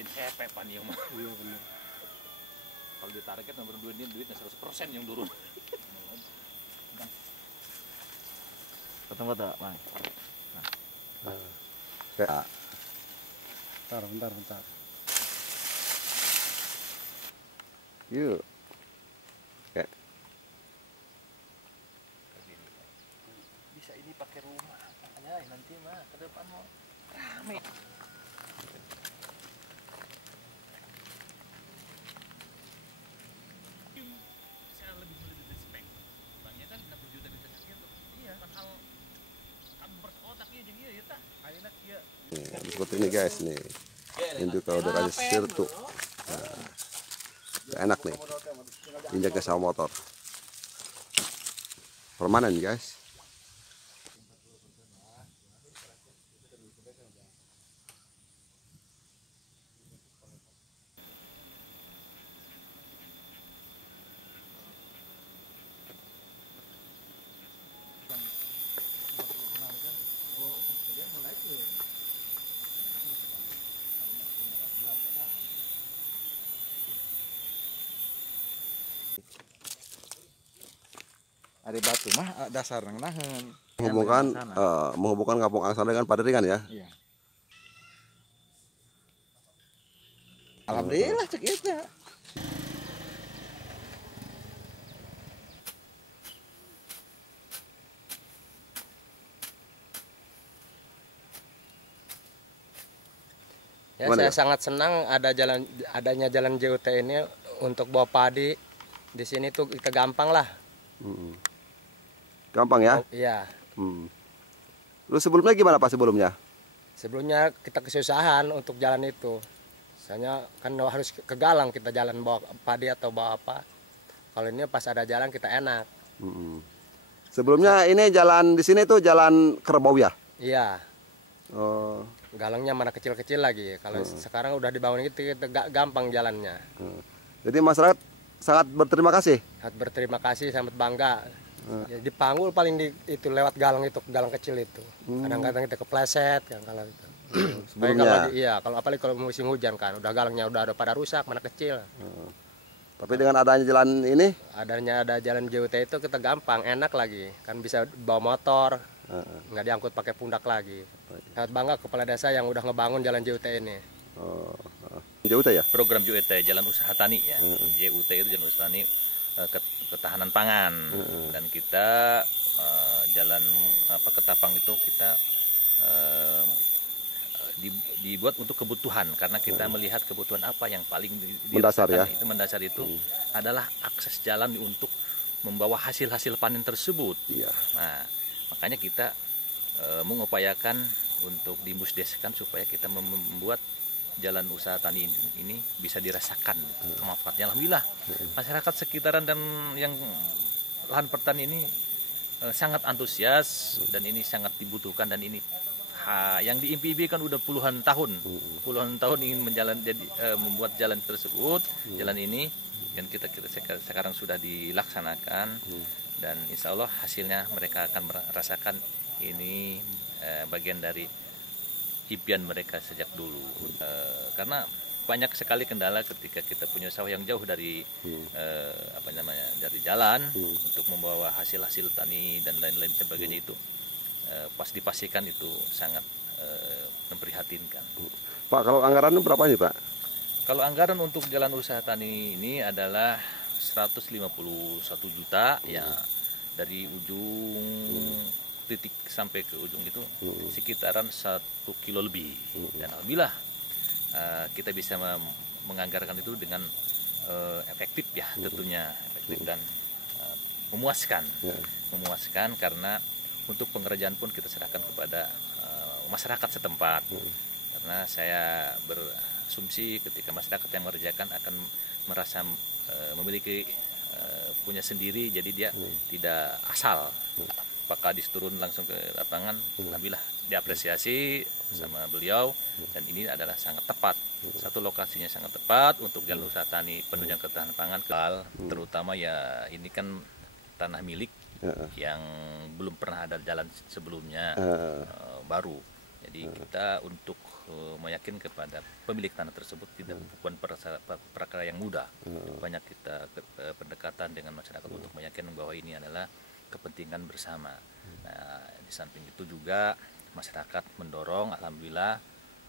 lain cepet Pak Nio mah. Iya benar. Kalau di target nomor 2 ini duitnya 100% yang turun. Ketemu tak, Bang? Nah. Bentar. Yuk. Oke. Bisa ini pakai rumah. Ya, nanti mah ke depan mau rame. Saya lebih spek. Bangnya kan 60 juta bisa sakit tuh. Iya, kan hal kabar otaknya jadi ya tah. Ayeuna kieu. Nih, seperti ini guys nih. Ini kalau udah kasih sirtu. Nah, enak nih. Injaknya sama motor. Permanen guys. Ari batu mah dasar naheun. Menghubungkan Kampung Angsana dengan Paderingan ya. Iya. Alhamdulillah cek itu. Ya, Gimana saya sangat senang adanya jalan JUT ini untuk bawa padi di sini tuh kita gampang lah. Gampang ya? Oh, iya. Lu sebelumnya gimana Pak sebelumnya? Sebelumnya kita kesusahan untuk jalan itu. Misalnya kan harus ke Galang kita jalan bawa padi atau bawa apa. Kalau ini pas ada jalan kita enak. Sebelumnya ini jalan di sini tuh jalan kerbau ya? Iya. Oh. Galangnya mana kecil-kecil lagi. Kalau sekarang udah dibangun gitu kita gampang jalannya. Jadi masyarakat sangat berterima kasih. Sangat berterima kasih, sangat bangga. Ya, dipanggul paling itu lewat galang itu, galang kecil itu. Kadang-kadang kita kepleset kan kalau itu. Sebelumnya. Kalau apalagi kalau musim hujan kan, udah galangnya udah pada rusak, mana kecil. Tapi dengan adanya jalan ini, Ada jalan JUT itu kita gampang, enak lagi. Kan bisa bawa motor, nggak diangkut pakai pundak lagi. Sangat bangga kepala desa yang udah ngebangun jalan JUT ini. JUT ya? Program JUT Jalan Usaha Tani ya. JUT itu Jalan Usaha Tani ketahanan pangan dan kita jalan Ketapang itu kita dibuat untuk kebutuhan karena kita melihat kebutuhan apa yang paling mendasar ya. Itu mendasar itu adalah akses jalan untuk membawa hasil-hasil panen tersebut. Iya. Nah, makanya kita mengupayakan untuk dimusdeskan supaya kita membuat jalan usaha tani ini bisa dirasakan manfaatnya. Alhamdulillah masyarakat sekitaran dan yang lahan pertanian ini sangat antusias dan ini sangat dibutuhkan dan ini yang diimpi-impikan udah puluhan tahun ingin membuat jalan tersebut, jalan ini dan kita sekarang sudah dilaksanakan dan insya Allah hasilnya mereka akan merasakan ini bagian dari impian mereka sejak dulu karena banyak sekali kendala ketika kita punya sawah yang jauh dari dari jalan untuk membawa hasil tani dan lain-lain sebagainya itu pas dipastikan itu sangat memprihatinkan. Pak, kalau anggaran berapa nih Pak? Kalau anggaran untuk jalan usaha tani ini adalah 151 juta ya dari ujung titik sampai ke ujung itu sekitaran 1 kilo lebih dan alhamdulillah kita bisa menganggarkan itu dengan efektif ya tentunya efektif dan memuaskan karena untuk pengerjaan pun kita serahkan kepada masyarakat setempat karena saya berasumsi ketika masyarakat yang mengerjakan akan merasa memiliki punya sendiri jadi dia tidak asal. Apakah turun langsung ke lapangan, alhamdulillah diapresiasi sama beliau dan ini adalah sangat tepat. Satu lokasinya sangat tepat untuk jalan usaha tani penunjang ketahanan pangan terutama ya ini kan tanah milik yang belum pernah ada jalan sebelumnya baru. Jadi kita untuk meyakinkan kepada pemilik tanah tersebut bukan perkara yang mudah. Banyak kita pendekatan dengan masyarakat untuk meyakinkan bahwa ini adalah kepentingan bersama. Nah, di samping itu juga masyarakat mendorong, alhamdulillah,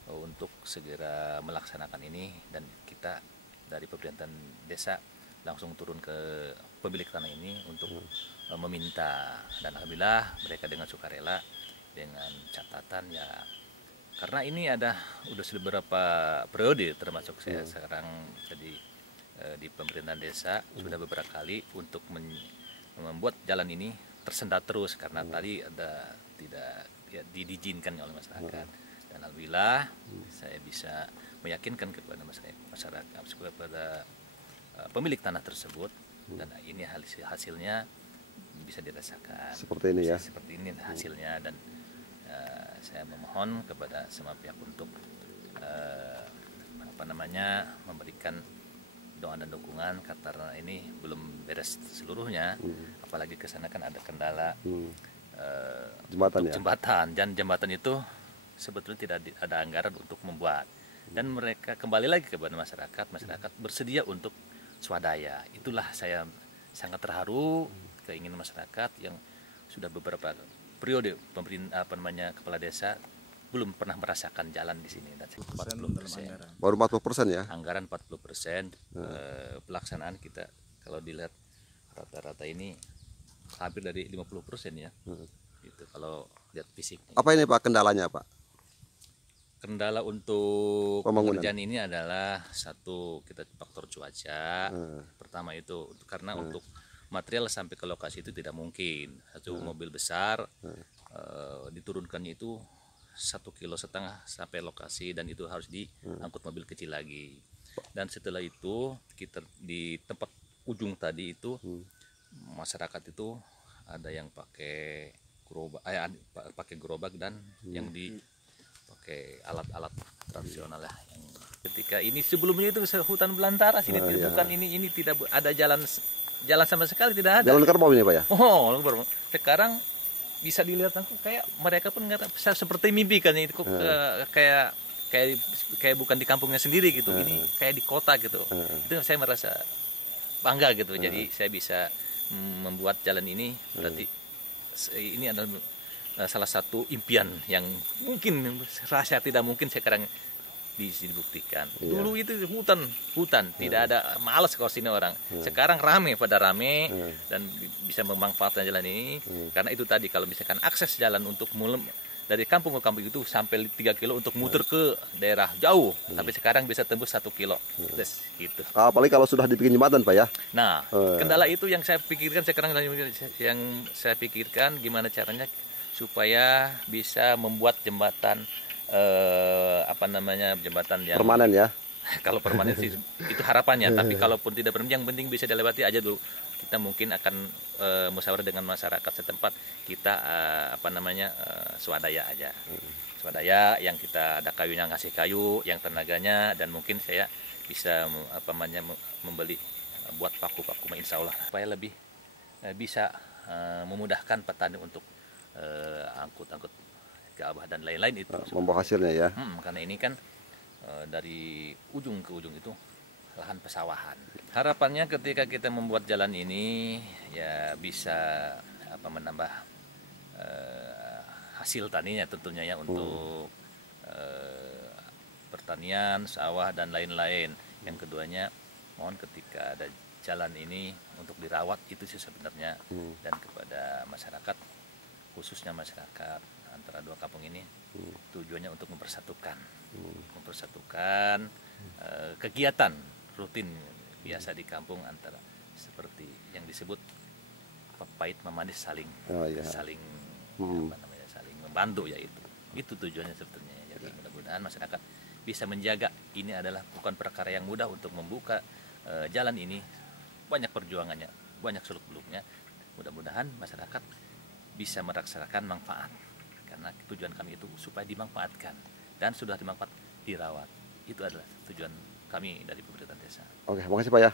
untuk segera melaksanakan ini, dan kita dari pemerintahan desa langsung turun ke pemilik tanah ini untuk meminta, dan alhamdulillah mereka dengan sukarela, dengan catatan ya, karena ini udah beberapa periode, termasuk saya sekarang jadi di pemerintahan desa sudah beberapa kali untuk membuat jalan ini tersendat terus karena tadi tidak diizinkan oleh masyarakat. Dan alhamdulillah saya bisa meyakinkan kepada masyarakat kepada pemilik tanah tersebut, dan ini hasilnya bisa dirasakan Seperti ini ya. Seperti ini hasilnya, dan saya memohon kepada semua pihak untuk memberikan doa dan dukungan, karena ini belum beres seluruhnya, apalagi ke sana kan ada kendala Jembatan ya. Jembatan itu sebetulnya tidak ada anggaran untuk membuat, dan mereka kembali lagi kepada masyarakat bersedia untuk swadaya. Itulah saya sangat terharu, keinginan masyarakat yang sudah beberapa periode kepala desa belum pernah merasakan jalan di sini. 40%. Baru 40% ya. Anggaran 40%, pelaksanaan kita kalau dilihat rata-rata ini hampir dari 50% ya. Gitu kalau lihat fisik. Apa ini Pak kendalanya Pak? Kendala untuk Pembangunan. pengerjaan ini adalah satu, kita faktor cuaca. Pertama itu karena untuk material sampai ke lokasi itu tidak mungkin. Satu mobil besar diturunkannya itu 1,5 kilo sampai lokasi, dan itu harus diangkut mobil kecil lagi. Dan setelah itu kita di tempat ujung tadi itu masyarakat itu ada yang pakai gerobak, dan yang pakai alat-alat tradisional lah. Ketika ini sebelumnya itu hutan belantara sini, bukan ini tidak ada jalan sama sekali, tidak ada. Jalan kerbau ini Pak ya? Oh, sekarang bisa dilihat aku kayak mereka pun nggak seperti mimpi kan itu kayak bukan di kampungnya sendiri gitu. Ini kayak di kota gitu. Itu saya merasa bangga gitu. Jadi saya bisa membuat jalan ini, berarti ini adalah salah satu impian yang mungkin rasa tidak mungkin sekarang dibuktikan. Dulu itu hutan tidak ada, malas kalau sini orang. Sekarang rame dan bisa memanfaatkan jalan ini, karena itu tadi kalau misalkan akses jalan untuk dari kampung ke kampung itu sampai 3 kilo untuk muter ke daerah jauh, tapi sekarang bisa tembus 1 kilo. Gitu. Apalagi kalau sudah dibikin jembatan Pak ya. Nah, kendala itu yang saya pikirkan sekarang, gimana caranya supaya bisa membuat jembatan jembatan yang permanen ya. Kalau permanen sih itu harapannya, tapi kalaupun tidak permanen, yang penting bisa dilewati aja dulu. Kita mungkin akan musyawarah dengan masyarakat setempat, kita swadaya aja. Swadaya yang kita ada kayunya, ngasih kayu yang tenaganya, dan mungkin saya bisa membeli buat paku-paku, insya Allah supaya lebih bisa memudahkan petani untuk angkut ke Abah dan lain-lain itu. Membawa hasilnya ya. Karena ini kan dari ujung ke ujung itu lahan pesawahan. Harapannya ketika kita membuat jalan ini ya bisa menambah hasil taninya tentunya ya, untuk pertanian, sawah dan lain-lain. Yang keduanya, mohon ketika ada jalan ini untuk dirawat itu sih sebenarnya, dan kepada masyarakat, khususnya masyarakat antara dua kampung ini, tujuannya untuk mempersatukan kegiatan rutin biasa di kampung, antara seperti yang disebut pahit memanis, saling saling membantu, ya itu tujuannya sebetulnya. Jadi mudah-mudahan masyarakat bisa menjaga, ini adalah bukan perkara yang mudah untuk membuka jalan ini, banyak perjuangannya, banyak seluk-beluknya. Mudah-mudahan masyarakat bisa merasakan manfaat, karena tujuan kami itu supaya dimanfaatkan, dan sudah dimanfaat dirawat. Itu adalah tujuan kami dari pemerintahan desa. Oke, makasih Pak ya.